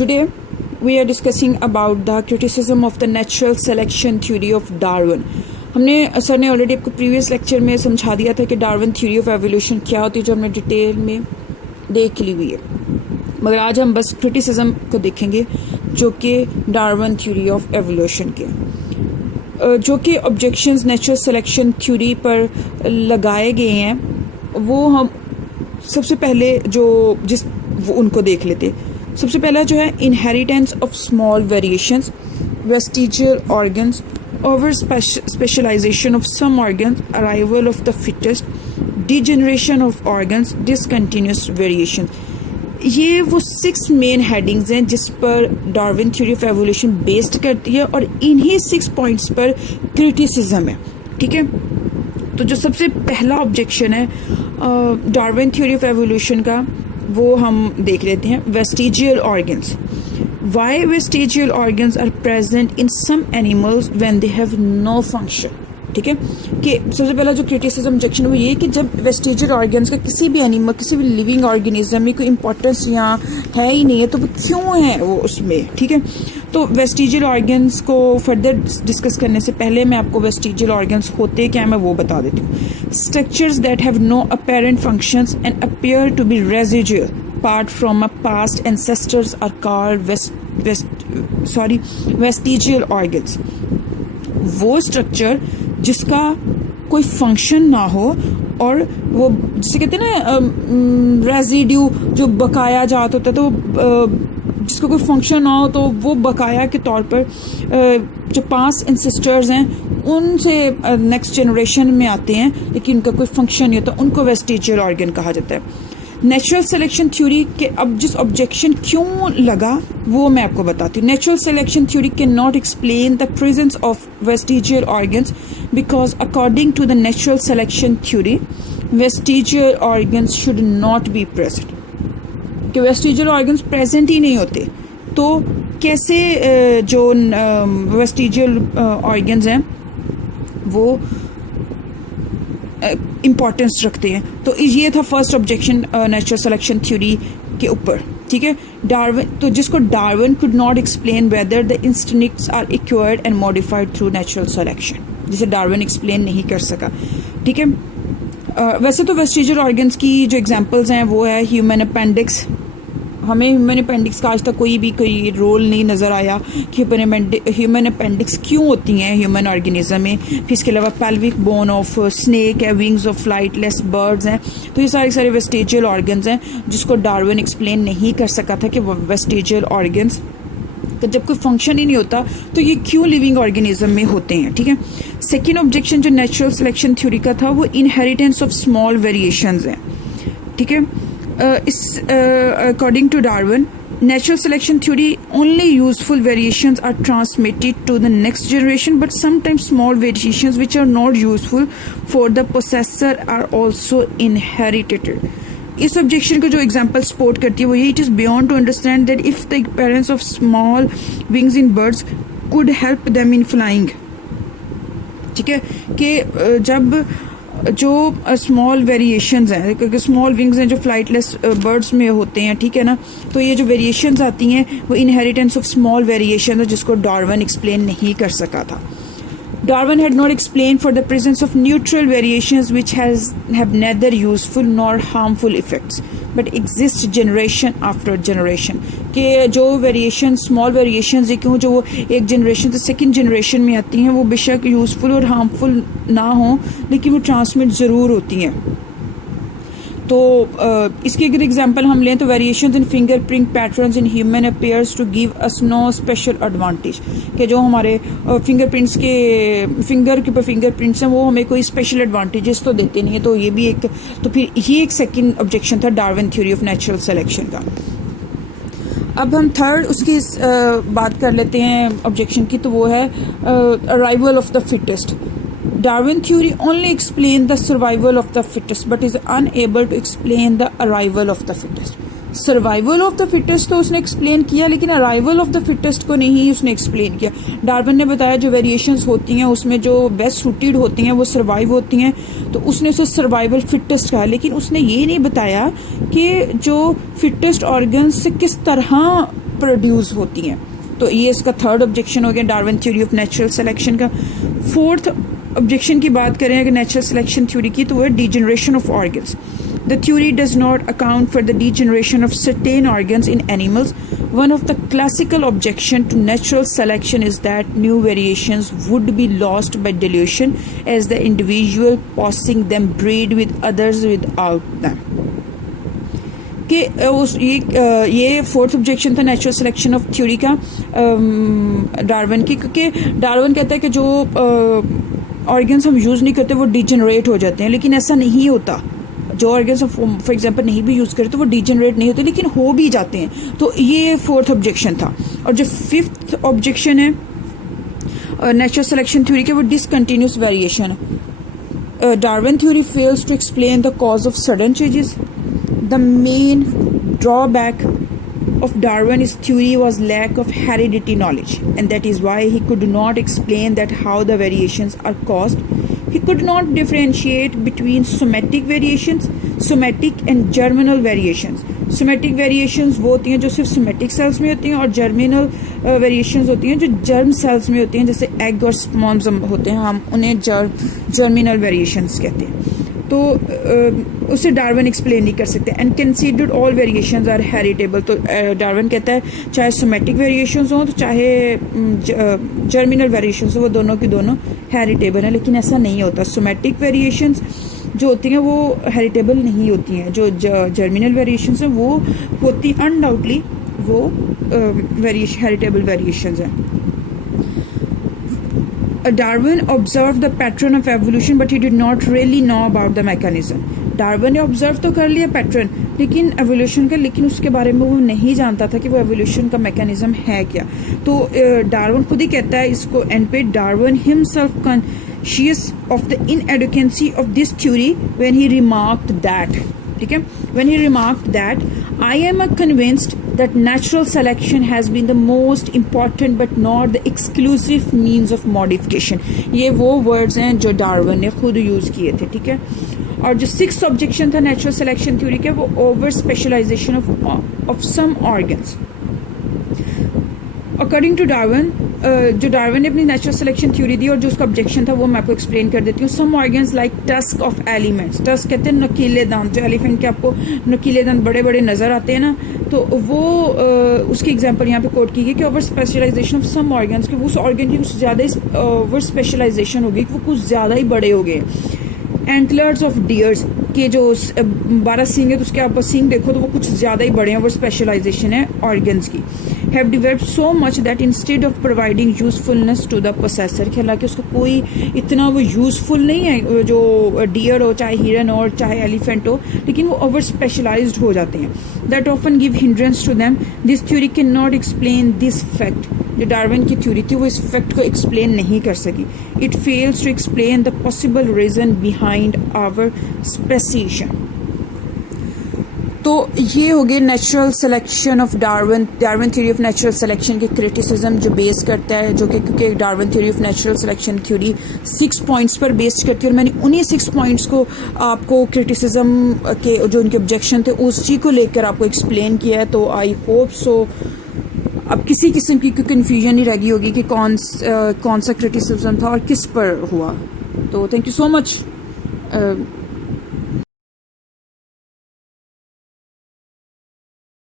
Today we are discussing about the criticism of the natural selection theory of Darwin. हमने sir ने already आपको previous lecture में समझा दिया था कि डार्विन थ्योरी ऑफ एवोल्यूशन क्या होती है, जो हमने डिटेल में देख ली हुई है, मगर आज हम बस क्रिटिसिज्म को देखेंगे जो कि डार्विन थ्योरी ऑफ एवोल्यूशन के जो कि ऑब्जेक्शंस नेचुरल सिलेक्शन थ्योरी पर लगाए गए हैं, वो हम सबसे पहले वो उनको देख लेते। सबसे पहला जो है inheritance of small variations, vestigial organs, over specialization of some organs, arrival of the fittest, degeneration of organs, discontinuous variation। ये वो 6 मेन हेडिंग्स हैं जिस पर Darwin theory of evolution based करती है और इन्हीं 6 पॉइंट्स पर क्रिटिसिज्म है। ठीक है, तो जो सबसे पहला ऑब्जेक्शन है डार्विन थ्योरी ऑफ एवोल्यूशन का, वो हम देख लेते हैं। Vestigial organs, why vestigial organs are present in some animals when they have no function। ठीक है, कि सबसे पहला जो क्रिटिसिज्म ऑब्जेक्शन है वो ये कि जब वेस्टिजियल ऑर्गन्स का किसी भी एनिमल, किसी भी लिविंग ऑर्गेनिज्म में कोई इंपॉर्टेंस यहाँ है ही नहीं है, तो वो क्यों है वो उसमें। ठीक है, तो वेस्टिजियल ऑर्गन्स को फर्दर डिस्कस करने से पहले मैं आपको वेस्टिजियल ऑर्गन्स होते क्या मैं वो बता देती हूँ। Structures that have no apparent functions and appear to be residual part from a past ancestors are called vestigial organs। वो स्ट्रक्चर जिसका कोई फंक्शन ना हो और वो जिसे कहते हैं ना रेजिड्यू, जो बकाया जात होता है, तो जिसका कोई फंक्शन ना हो तो वो बकाया के तौर पर जो पास्ट एंसेस्टर्स हैं उनसे नेक्स्ट जनरेशन में आते हैं लेकिन उनका कोई फंक्शन नहीं होता, उनको वेस्टिजियल ऑर्गन कहा जाता है। नेचुरल सिलेक्शन थ्योरी के अब जिस ऑब्जेक्शन क्यों लगा वो मैं आपको बताती हूँ। Natural selection theory can not explain the presence of vestigial organs because according to the natural selection theory vestigial organs should not be present. कि वेस्टिजियल ऑर्गन्स प्रेजेंट ही नहीं होते तो कैसे जो वेस्टिजियल ऑर्गन्स हैं वो इम्पोर्टेंस रखते हैं। तो ये था first objection natural selection theory के ऊपर। ठीक है, डार्विन, तो जिसको Darwin could not explain whether the instincts are acquired and modified through natural selection, जिसे डार्विन एक्सप्लेन नहीं कर सका। ठीक है, वैसे तो वेस्टिजियल ऑर्गन्स की जो एग्जांपल्स हैं वो है ह्यूमन अपेंडिक्स। हमें ह्यूमन अपेंडिक्स का आज तक कोई रोल नहीं नज़र आया कि ह्यूमन अपेंडिक्स क्यों होती हैं ह्यूमन ऑर्गेनिज्म में। फिर इसके अलावा पेल्विक बोन ऑफ स्नेक है, विंग्स ऑफ फ्लाइटलेस बर्ड्स हैं। तो ये सारे वेस्टिजियल ऑर्गन्स हैं जिसको डार्विन एक्सप्लेन नहीं कर सका था कि वो वेस्टिजियल ऑर्गन्स तो जब कोई फंक्शन ही नहीं होता तो ये क्यों लिविंग ऑर्गेनिज्म में होते हैं। ठीक है, सेकेंड ऑब्जेक्शन जो नेचुरल सिलेक्शन थ्योरी का था वो इनहेरिटेंस ऑफ स्मॉल वेरिएशंस है। ठीक है, according to Darwin, natural selection theory only useful variations are transmitted to the next generation, but sometimes small variations which are not useful for the possessor are also inherited। इस objection को जो example support करती है वो ये, it is beyond to understand that if the parents of small wings in birds could help them in flying. ठीक है, कि जब जो स्मॉल वेरिएशंस हैं, क्योंकि स्मॉल विंग्स हैं जो फ्लाइटलेस बर्ड्स में होते हैं, ठीक है ना, तो ये जो वेरिएशंस आती हैं वो इनहेरिटेंस ऑफ स्मॉल वेरिएशंस है जिसको डार्विन एक्सप्लेन नहीं कर सका था। Darwin had not explained for the presence of neutral variations which have neither useful nor harmful effects but exist generation after generation। कि जो वेरिएशन स्मॉल वेरिएशंस है क्यों जो वो एक जनरेशन से सेकंड जनरेशन में आती हैं वो बेशक यूज़फुल और हार्मफुल ना हो लेकिन वो ट्रांसमिट ज़रूर होती हैं। तो इसकी अगर एग्जांपल हम लें तो variations in fingerprint patterns in human appears to give us no special advantage. कि जो हमारे फिंगरप्रिंट्स के फिंगरप्रिंट्स हैं वो हमें कोई स्पेशल एडवांटेजेस तो देते नहीं है। तो ये भी एक, तो फिर ये एक सेकंड ऑब्जेक्शन था Darwin theory of natural selection का। अब हम थर्ड उसकी बात कर लेते हैं ऑब्जेक्शन की, तो वो है arrival of the fittest. Darwin theory only explains the survival of the fittest but is unable to explain the arrival of the fittest। Survival of the fittest तो उसने एक्सप्लेन किया लेकिन अराइवल ऑफ द फिटेस्ट को नहीं उसने explain किया। Darwin ने बताया जो वेरिएशंस होती हैं उसमें जो बेस्ट सूटेड होती हैं वो सर्वाइव होती हैं, तो उसने उसे सर्वाइवल फिटेस्ट कहा, लेकिन उसने ये नहीं बताया कि जो फिटेस्ट ऑर्गन्स से किस तरह प्रोड्यूस होती हैं। तो ये इसका थर्ड ऑब्जेक्शन हो गया Darwin theory of natural selection का। फोर्थ ऑब्जेक्शन की बात करें अगर नेचुरल सिलेक्शन थ्योरी की, तो वो है degeneration of organs. The theory does not account for the degeneration of certain organs in animals. One of the classical objections to natural selection is that new variations would be lost by dilution as the individual possessing them breed with others without them. कि ये fourth objection था natural selection of theory का Darwin की, क्योंकि Darwin कहता है कि जो ऑर्गन्स हम यूज़ नहीं करते वो डिजेनरेट हो जाते हैं, लेकिन ऐसा नहीं होता। जो ऑर्गन्स फॉर एग्जांपल नहीं भी यूज़ करते तो वो डिजेनरेट नहीं होते, लेकिन हो भी जाते हैं। तो ये फोर्थ ऑब्जेक्शन था। और जो फिफ्थ ऑब्जेक्शन है नेचुरल सिलेक्शन थ्योरी के, वो discontinuous variation. Darwin theory fails to explain the cause of sudden changes. The main drawback of Darwin's theory was lack of heredity knowledge, and that is why he could not explain that how the variations are caused. He could not differentiate between somatic variations, somatic and germinal variations. Somatic variations वो होती हैं जो सिर्फ somatic cells में होती हैं, और germinal variations होती हैं जो germ cells में होती हैं, जैसे egg और sperms होते हैं, हम उन्हें germinal variations कहते हैं। तो उसे डार्विन एक्सप्लेन नहीं कर सकते। And considered all variations are heritable. तो डार्विन कहता है चाहे सोमेटिक वेरिएशंस हों तो चाहे जर्मिनल वेरिएशंस हो, वो दोनों की दोनों हेरिटेबल हैं, लेकिन ऐसा नहीं होता। सोमेटिक वेरिएशंस जो होती हैं वो हेरिटेबल नहीं होती हैं, जो जर्मिनल वेरिएशंस हैं वो होती अनडाउटली वो हेरिटेबल वेरिएशंस हैं। Darwin observed the pattern of evolution but he did not really know about the mechanism. Darwin ने ऑब्जर्व तो कर लिया पैटर्न लेकिन एवोल्यूशन का, लेकिन उसके बारे में वो नहीं जानता था कि वो एवोल्यूशन का मैकेनिज्म है क्या। तो डार्विन खुद ही कहता है इसको एंड पे, Darwin himself conscious of the inadequacy of this theory when he remarked that, ठीक है, when he remarked that I am convinced that natural selection has been the most important but not the exclusive means of modification. ये वो words हैं जो Darwin ने खुद use किए थे, ठीक है। और जो सिक्स्थ ऑब्जेक्शन था नेचुरल सिलेक्शन थ्योरी का, वो over specialisation of some organs. According to Darwin, जो डार्विन ने अपनी नेचुरल सिलेक्शन थ्योरी दी और जो उसका ऑब्जेक्शन था वो मैं आपको एक्सप्लेन कर देती हूँ। Some organs like tusk of elements, tusk कहते हैं नकीले दांत, जो एलिफेंट के आपको नकीले दांत बड़े बड़े नजर आते हैं ना, तो वो उसकी एग्जांपल यहाँ पे कोट की गई कि over specialisation of some organs, कि उस ऑर्गन की कुछ ज़्यादा ही ओवर स्पेशलाइजेशन होगी, वो कुछ ज़्यादा ही बड़े हो गए। एंटलर्स ऑफ डियर्स के जो 12 सींग है तो उसके आप सींग देखो तो वो कुछ ज़्यादा ही बड़े हैं, वो स्पेशलाइजेशन है ऑर्गन्स की। Have developed so much that instead of providing usefulness to the possessor, हालांकि उसका कोई इतना वो यूजफुल नहीं है, जो डियर हो चाहे हिरन हो चाहे एलिफेंट हो, लेकिन वो ओवर स्पेशलाइज्ड हो जाते हैं। That often give hindrance to them. This theory can not explain this fact. जो डार्विन की थ्योरी थी वो इस फैक्ट को एक्सप्लेन नहीं कर सकी। It fails to explain the possible reason behind our speciation. तो ये हो गए natural selection of Darwin theory of natural selection के क्रिटिसिज्म जो बेस करता है, जो कि क्योंकि Darwin theory of natural selection theory 6 points पर बेस्ड करती है और मैंने उन्हीं 6 पॉइंट्स को आपको क्रिटिसिज्म के जो उनके ऑब्जेक्शन थे उस चीज़ को लेकर आपको एक्सप्लेन किया है। तो आई होप सो अब किसी किस्म की कन्फ्यूजन नहीं रही होगी कि कौन सा क्रिटिसिज्म था और किस पर हुआ। तो थैंक यू सो मच।